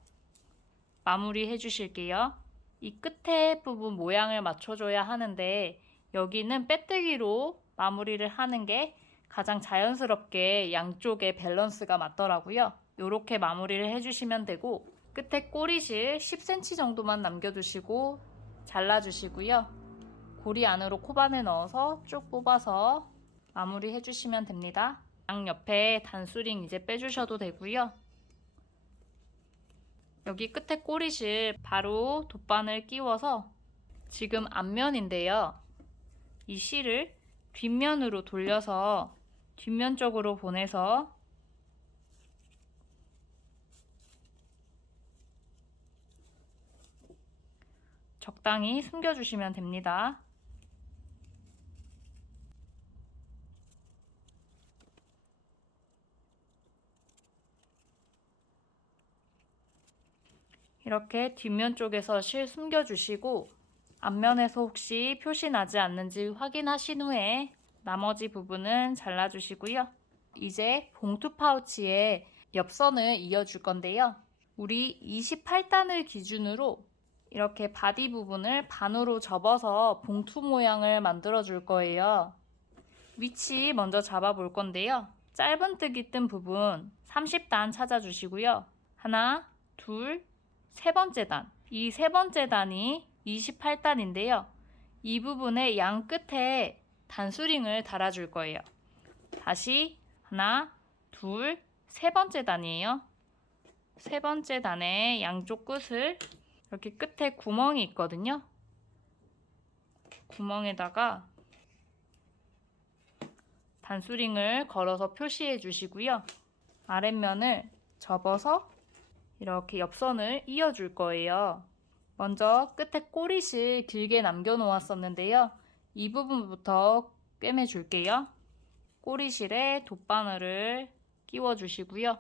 마무리 해주실게요. 이 끝에 부분 모양을 맞춰줘야 하는데 여기는 빼뜨기로 마무리를 하는 게 가장 자연스럽게 양쪽의 밸런스가 맞더라고요. 이렇게 마무리를 해주시면 되고 끝에 꼬리실 10cm 정도만 남겨두시고 잘라주시고요. 고리 안으로 코바늘 넣어서 쭉 뽑아서 마무리 해주시면 됩니다. 양옆에 단수링 이제 빼주셔도 되고요. 여기 끝에 꼬리실 바로 돗바늘 끼워서 지금 앞면인데요. 이 실을 뒷면으로 돌려서 뒷면 쪽으로 보내서 적당히 숨겨주시면 됩니다. 이렇게 뒷면 쪽에서 실 숨겨주시고 앞면에서 혹시 표시 나지 않는지 확인하신 후에 나머지 부분은 잘라주시고요. 이제 봉투 파우치에 옆선을 이어줄 건데요. 우리 28단을 기준으로 이렇게 바디 부분을 반으로 접어서 봉투 모양을 만들어 줄 거예요. 위치 먼저 잡아 볼 건데요. 짧은뜨기 뜬 부분 30단 찾아주시고요. 하나, 둘, 세 번째 단. 이 세 번째 단이 28단인데요. 이 부분의 양 끝에 단수링을 달아줄 거예요. 다시 하나, 둘, 세 번째 단이에요. 세 번째 단의 양쪽 끝을 이렇게 끝에 구멍이 있거든요. 구멍에다가 단수링을 걸어서 표시해 주시고요. 아랫면을 접어서 이렇게 옆선을 이어줄 거예요. 먼저 끝에 꼬리실 길게 남겨 놓았었는데요. 이 부분부터 꿰매 줄게요. 꼬리실에 돗바늘을 끼워 주시고요.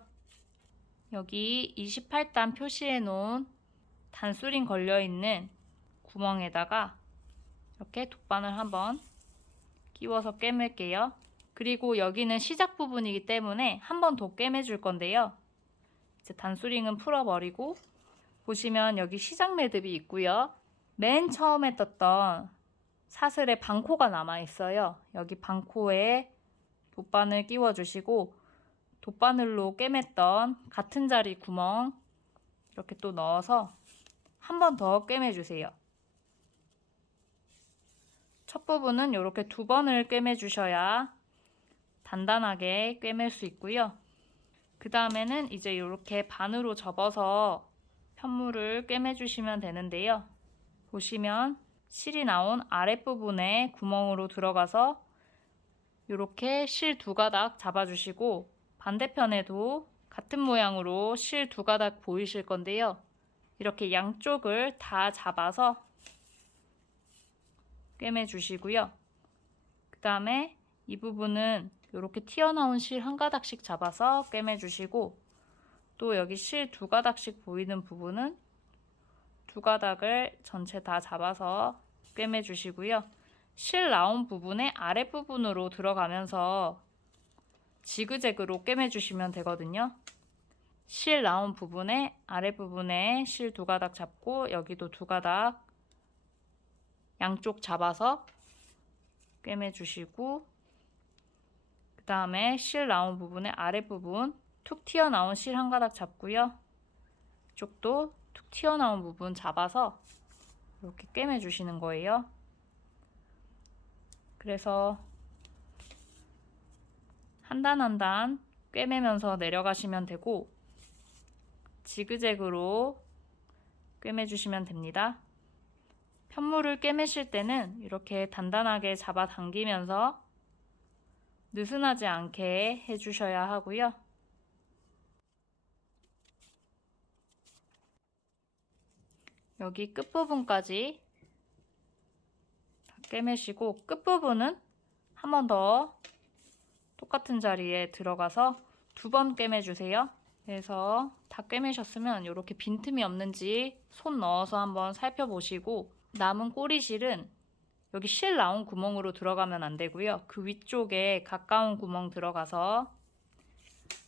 여기 28단 표시해 놓은 단수링 걸려 있는 구멍에다가 이렇게 돗바늘 한번 끼워서 꿰맬게요. 그리고 여기는 시작 부분이기 때문에 한 번 더 꿰매 줄 건데요. 이제 단수링은 풀어버리고 보시면 여기 시작 매듭이 있고요. 맨 처음에 떴던 사슬에 반코가 남아 있어요. 여기 반코에 돗바늘 끼워 주시고 돗바늘로 꿰맸던 같은 자리 구멍 이렇게 또 넣어서 한 번 더 꿰매 주세요. 첫 부분은 이렇게 두 번을 꿰매 주셔야 단단하게 꿰맬 수 있고요. 그 다음에는 이제 이렇게 반으로 접어서 편물을 꿰매 주시면 되는데요. 보시면 실이 나온 아랫부분에 구멍으로 들어가서 이렇게 실 두 가닥 잡아주시고 반대편에도 같은 모양으로 실 두 가닥 보이실 건데요. 이렇게 양쪽을 다 잡아서 꿰매 주시고요. 그 다음에 이 부분은 이렇게 튀어나온 실 한 가닥씩 잡아서 꿰매 주시고 또 여기 실 두 가닥씩 보이는 부분은 두 가닥을 전체 다 잡아서 꿰매 주시고요. 실 나온 부분의 아랫부분으로 들어가면서 지그재그로 꿰매 주시면 되거든요. 실 나온 부분의 아랫부분에 실 두 가닥 잡고 여기도 두 가닥 양쪽 잡아서 꿰매 주시고 그 다음에 실 나온 부분의 아랫부분 툭 튀어나온 실 한 가닥 잡고요. 이쪽도 툭 튀어나온 부분 잡아서 이렇게 꿰매 주시는 거예요. 그래서 한 단 한 단 꿰매면서 내려가시면 되고 지그재그로 꿰매 주시면 됩니다. 편물을 꿰매실 때는 이렇게 단단하게 잡아당기면서 느슨하지 않게 해주셔야 하고요. 여기 끝부분까지 다 꿰매시고 끝부분은 한 번 더 똑같은 자리에 들어가서 두 번 꿰매주세요. 그래서 다 꿰매셨으면 이렇게 빈틈이 없는지 손 넣어서 한번 살펴보시고 남은 꼬리실은 여기 실 나온 구멍으로 들어가면 안 되고요. 그 위쪽에 가까운 구멍 들어가서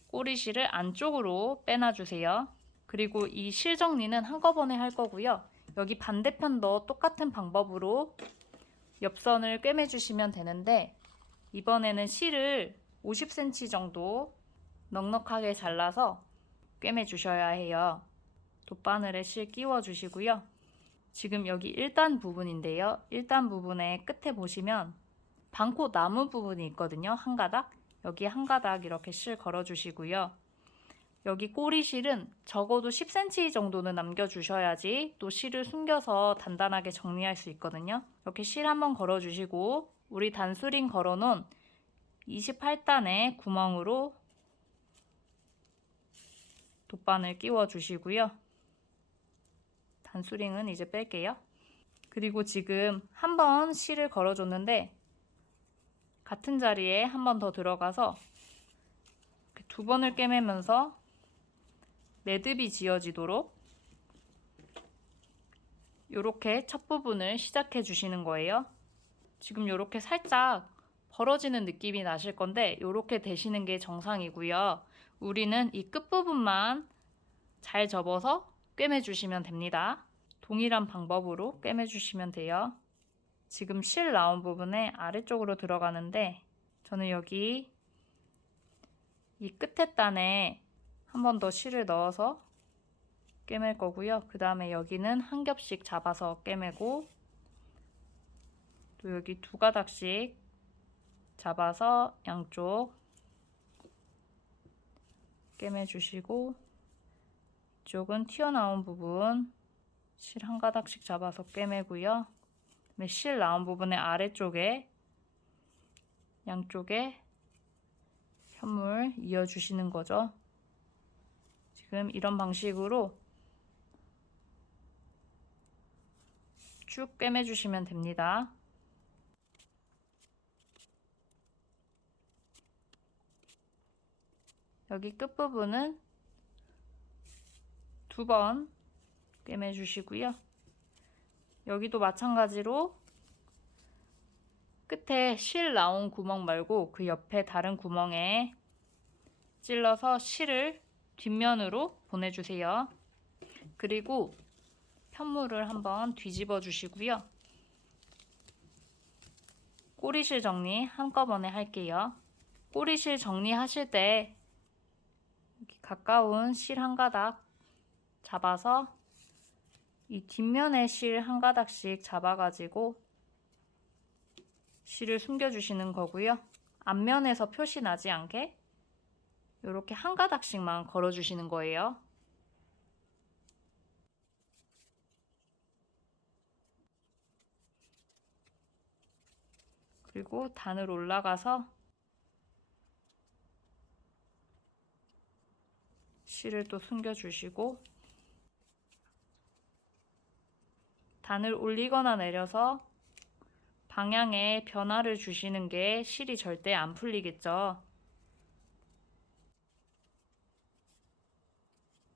꼬리실을 안쪽으로 빼놔주세요. 그리고 이 실 정리는 한꺼번에 할 거고요. 여기 반대편도 똑같은 방법으로 옆선을 꿰매주시면 되는데 이번에는 실을 50cm 정도 넉넉하게 잘라서 꿰매주셔야 해요. 돗바늘에 실 끼워주시고요. 지금 여기 1단 부분인데요. 1단 부분의 끝에 보시면 반코 나무 부분이 있거든요. 한 가닥. 여기 한 가닥 이렇게 실 걸어주시고요. 여기 꼬리실은 적어도 10cm 정도는 남겨주셔야지 또 실을 숨겨서 단단하게 정리할 수 있거든요. 이렇게 실 한번 걸어주시고 우리 단수링 걸어놓은 28단의 구멍으로 돗바늘 끼워주시고요. 단수링은 이제 뺄게요. 그리고 지금 한 번 실을 걸어줬는데 같은 자리에 한 번 더 들어가서 두 번을 꿰매면서 매듭이 지어지도록 요렇게 첫 부분을 시작해 주시는 거예요. 지금 요렇게 살짝 벌어지는 느낌이 나실 건데 요렇게 되시는 게 정상이고요. 우리는 이 끝부분만 잘 접어서 꿰매 주시면 됩니다. 동일한 방법으로 꿰매 주시면 돼요. 지금 실 나온 부분에 아래쪽으로 들어가는데 저는 여기 이 끝에 단에 한 번 더 실을 넣어서 꿰맬 거고요. 그 다음에 여기는 한 겹씩 잡아서 꿰매고 또 여기 두 가닥씩 잡아서 양쪽 꿰매 주시고 이쪽은 튀어나온 부분 실 한 가닥씩 잡아서 꿰매고요. 실 나온 부분의 아래쪽에 양쪽에 편물 이어주시는 거죠. 지금 이런 방식으로 쭉 꿰매주시면 됩니다. 여기 끝부분은 두 번 꿰매주시고요. 여기도 마찬가지로 끝에 실 나온 구멍 말고 그 옆에 다른 구멍에 찔러서 실을 뒷면으로 보내주세요. 그리고 편물을 한번 뒤집어 주시고요. 꼬리실 정리 한꺼번에 할게요. 꼬리실 정리하실 때 가까운 실 한 가닥 잡아서 이 뒷면에 실 한 가닥씩 잡아가지고 실을 숨겨주시는 거고요. 앞면에서 표시 나지 않게 이렇게 한 가닥씩만 걸어주시는 거예요. 그리고 단을 올라가서 실을 또 숨겨주시고 단을 올리거나 내려서 방향에 변화를 주시는 게 실이 절대 안 풀리겠죠.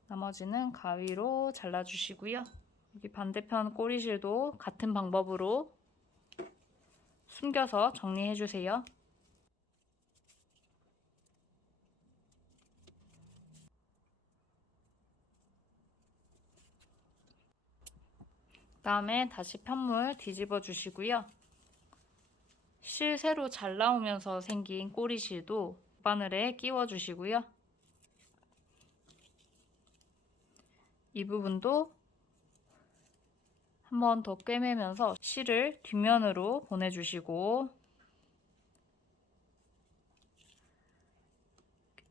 나머지는 가위로 잘라주시고요. 여기 반대편 꼬리실도 같은 방법으로 숨겨서 정리해주세요. 그다음에 다시 편물 뒤집어 주시고요. 실 새로 잘 나오면서 생긴 꼬리실도 바늘에 끼워 주시고요. 이 부분도 한 번 더 꿰매면서 실을 뒷면으로 보내주시고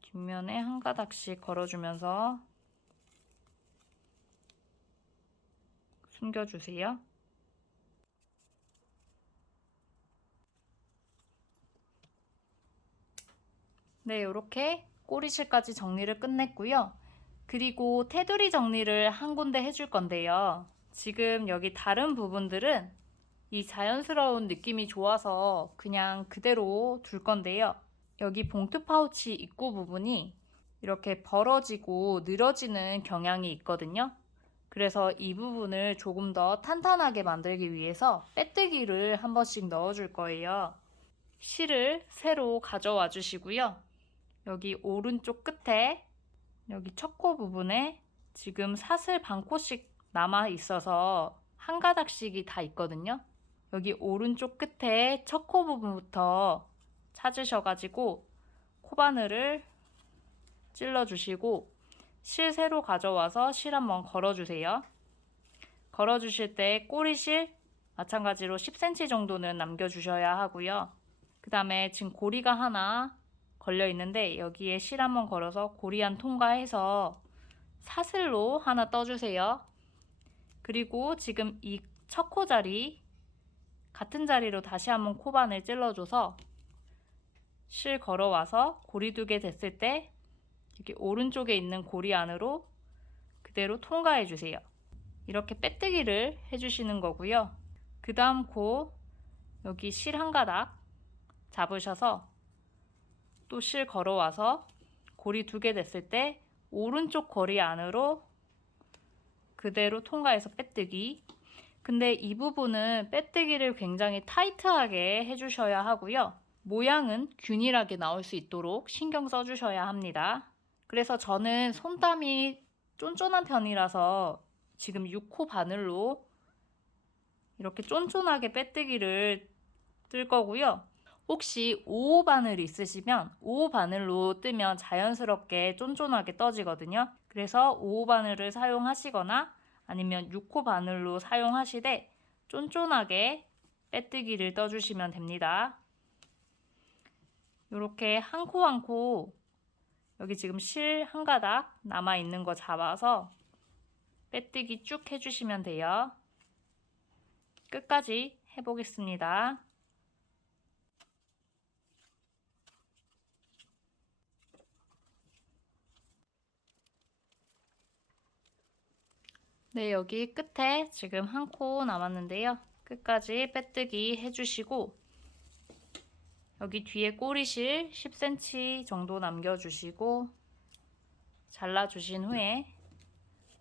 뒷면에 한 가닥씩 걸어주면서 숨겨주세요. 네, 이렇게 꼬리실까지 정리를 끝냈고요. 그리고 테두리 정리를 한 군데 해줄 건데요. 지금 여기 다른 부분들은 이 자연스러운 느낌이 좋아서 그냥 그대로 둘 건데요. 여기 봉투 파우치 입구 부분이 이렇게 벌어지고 늘어지는 경향이 있거든요. 그래서 이 부분을 조금 더 탄탄하게 만들기 위해서 빼뜨기를 한 번씩 넣어줄 거예요. 실을 새로 가져와 주시고요. 여기 오른쪽 끝에 여기 첫 코 부분에 지금 사슬 반 코씩 남아 있어서 한 가닥씩이 다 있거든요. 여기 오른쪽 끝에 첫 코 부분부터 찾으셔가지고 코바늘을 찔러주시고 실 새로 가져와서 실 한번 걸어주세요. 걸어주실 때 꼬리실 마찬가지로 10cm 정도는 남겨주셔야 하고요. 그 다음에 지금 고리가 하나 걸려 있는데 여기에 실 한번 걸어서 고리 안 통과해서 사슬로 하나 떠주세요. 그리고 지금 이 첫 코 자리 같은 자리로 다시 한번 코바늘 찔러줘서 실 걸어와서 고리 두 개 됐을 때 여기 오른쪽에 있는 고리 안으로 그대로 통과해 주세요. 이렇게 빼뜨기를 해주시는 거고요. 그 다음 코 여기 실 한 가닥 잡으셔서 또 실 걸어와서 고리 두 개 됐을 때 오른쪽 고리 안으로 그대로 통과해서 빼뜨기. 근데 이 부분은 빼뜨기를 굉장히 타이트하게 해주셔야 하고요. 모양은 균일하게 나올 수 있도록 신경 써주셔야 합니다. 그래서 저는 손땀이 쫀쫀한 편이라서 지금 6호 바늘로 이렇게 쫀쫀하게 빼뜨기를 뜰 거고요. 혹시 5호 바늘 있으시면 5호 바늘로 뜨면 자연스럽게 쫀쫀하게 떠지거든요. 그래서 5호 바늘을 사용하시거나 아니면 6호 바늘로 사용하시되 쫀쫀하게 빼뜨기를 떠주시면 됩니다. 이렇게 한 코 한 코 여기 지금 실 한 가닥 남아 있는 거 잡아서 빼뜨기 쭉 해주시면 돼요. 끝까지 해보겠습니다. 네, 여기 끝에 지금 한 코 남았는데요. 끝까지 빼뜨기 해주시고 여기 뒤에 꼬리실 10cm 정도 남겨주시고 잘라주신 후에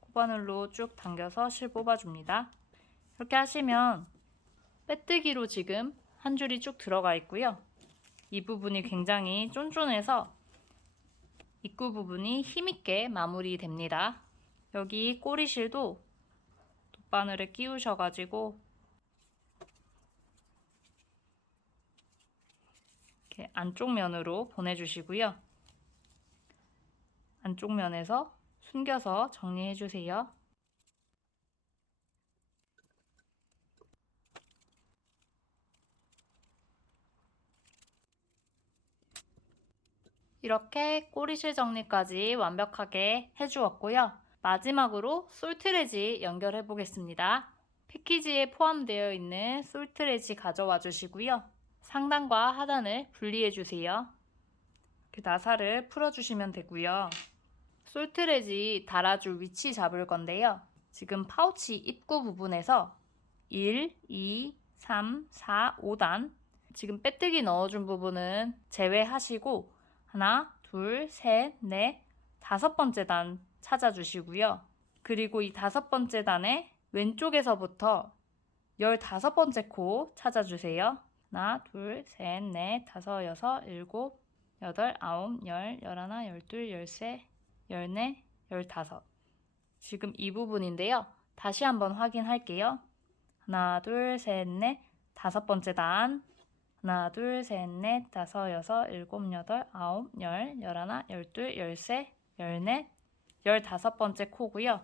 코바늘로 쭉 당겨서 실 뽑아줍니다. 이렇게 하시면 빼뜨기로 지금 한 줄이 쭉 들어가 있고요. 이 부분이 굉장히 쫀쫀해서 입구 부분이 힘있게 마무리됩니다. 여기 꼬리실도 돗바늘에 끼우셔가지고 이렇게 안쪽 면으로 보내주시고요. 안쪽 면에서 숨겨서 정리해주세요. 이렇게 꼬리실 정리까지 완벽하게 해주었고요. 마지막으로 솔트레지 연결해 보겠습니다. 패키지에 포함되어 있는 솔트레지 가져와 주시고요. 상단과 하단을 분리해 주세요. 이렇게 나사를 풀어주시면 되고요. 솔트레지 달아줄 위치 잡을 건데요. 지금 파우치 입구 부분에서 1, 2, 3, 4, 5단 지금 빼뜨기 넣어준 부분은 제외하시고 하나, 둘, 셋, 넷, 5번째 단 찾아주시고요. 그리고 이 5번째 단의 왼쪽에서부터 15번째 코 찾아주세요. 하나, 둘, 셋, 넷, 다섯, 여섯, 일곱, 여덟, 아홉, 열, 열하나, 열둘, 열세, 열네, 열다섯. 지금 이 부분인데요. 다시 한번 확인할게요. 하나, 둘, 셋, 넷, 5번째 단. 하나, 둘, 셋, 넷, 다섯, 여섯, 일곱, 여덟, 아홉, 열, 열하나, 열둘, 열세, 열넷, 15번째 코고요.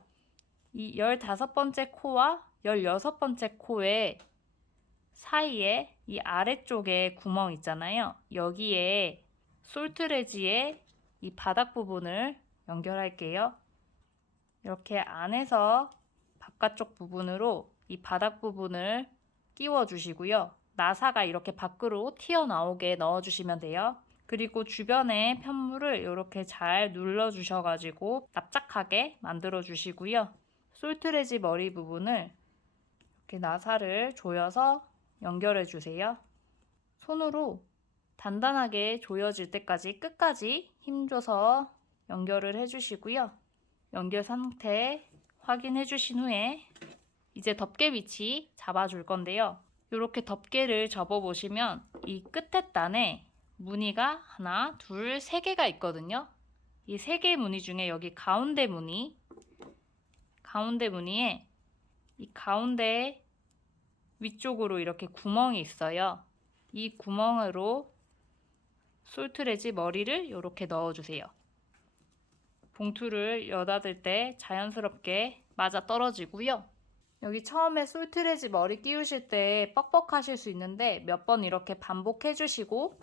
이 15번째 코와 16번째 코의 사이에 이 아래쪽에 구멍 있잖아요. 여기에 솔트레지의 이 바닥 부분을 연결할게요. 이렇게 안에서 바깥쪽 부분으로 이 바닥 부분을 끼워 주시고요. 나사가 이렇게 밖으로 튀어나오게 넣어주시면 돼요. 그리고 주변에 편물을 이렇게 잘 눌러 주셔가지고 납작하게 만들어 주시고요. 솔트레지 머리 부분을 이렇게 나사를 조여서 연결해 주세요. 손으로 단단하게 조여질 때까지 끝까지 힘줘서 연결을 해주시고요. 연결 상태 확인해 주신 후에 이제 덮개 위치 잡아줄 건데요. 이렇게 덮개를 접어 보시면 이 끝에 단에 무늬가 하나, 둘, 세 개가 있거든요. 이 세 개의 무늬 중에 여기 가운데 무늬에 이 가운데 위쪽으로 이렇게 구멍이 있어요. 이 구멍으로 솔트레지 머리를 이렇게 넣어주세요. 봉투를 여닫을 때 자연스럽게 맞아 떨어지고요. 여기 처음에 솔트레지 머리 끼우실 때 뻑뻑하실 수 있는데 몇 번 이렇게 반복해 주시고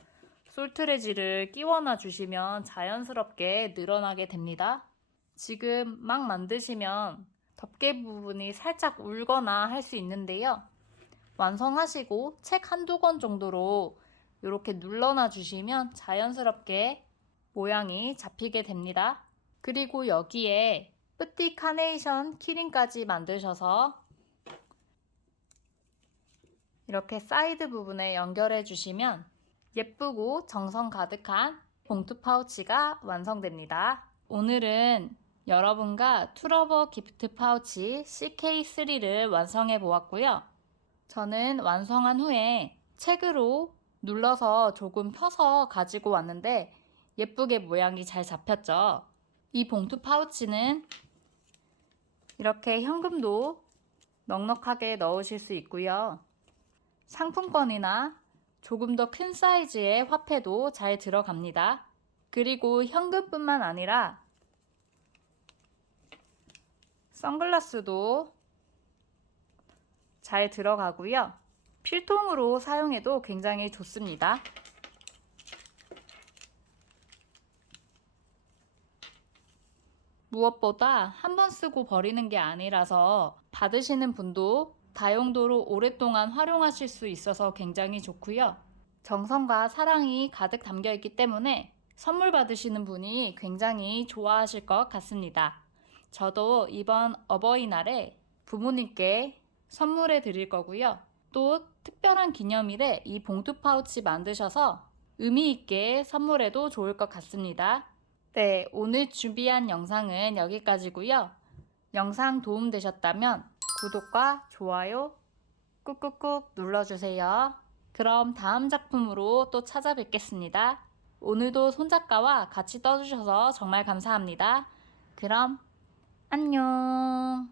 솔트레지를 끼워놔 주시면 자연스럽게 늘어나게 됩니다. 지금 막 만드시면 덮개 부분이 살짝 울거나 할 수 있는데요. 완성하시고 책 한두 권 정도로 이렇게 눌러놔 주시면 자연스럽게 모양이 잡히게 됩니다. 그리고 여기에 뿌띠 카네이션 키링까지 만드셔서 이렇게 사이드 부분에 연결해 주시면 예쁘고 정성 가득한 봉투 파우치가 완성됩니다. 오늘은 여러분과 투러버 기프트 파우치 CK3를 완성해 보았고요. 저는 완성한 후에 책으로 눌러서 조금 펴서 가지고 왔는데 예쁘게 모양이 잘 잡혔죠. 이 봉투 파우치는 이렇게 현금도 넉넉하게 넣으실 수 있고요. 상품권이나 조금 더 큰 사이즈의 화폐도 잘 들어갑니다. 그리고 현금뿐만 아니라 선글라스도 잘 들어가고요. 필통으로 사용해도 굉장히 좋습니다. 무엇보다 한 번 쓰고 버리는 게 아니라서 받으시는 분도 다용도로 오랫동안 활용하실 수 있어서 굉장히 좋고요. 정성과 사랑이 가득 담겨 있기 때문에 선물 받으시는 분이 굉장히 좋아하실 것 같습니다. 저도 이번 어버이날에 부모님께 선물해 드릴 거고요. 또 특별한 기념일에 이 봉투 파우치 만드셔서 의미 있게 선물해도 좋을 것 같습니다. 네, 오늘 준비한 영상은 여기까지고요. 영상 도움되셨다면 구독과 좋아요 꾹꾹꾹 눌러주세요. 그럼 다음 작품으로 또 찾아뵙겠습니다. 오늘도 손작가와 같이 떠주셔서 정말 감사합니다. 그럼 안녕.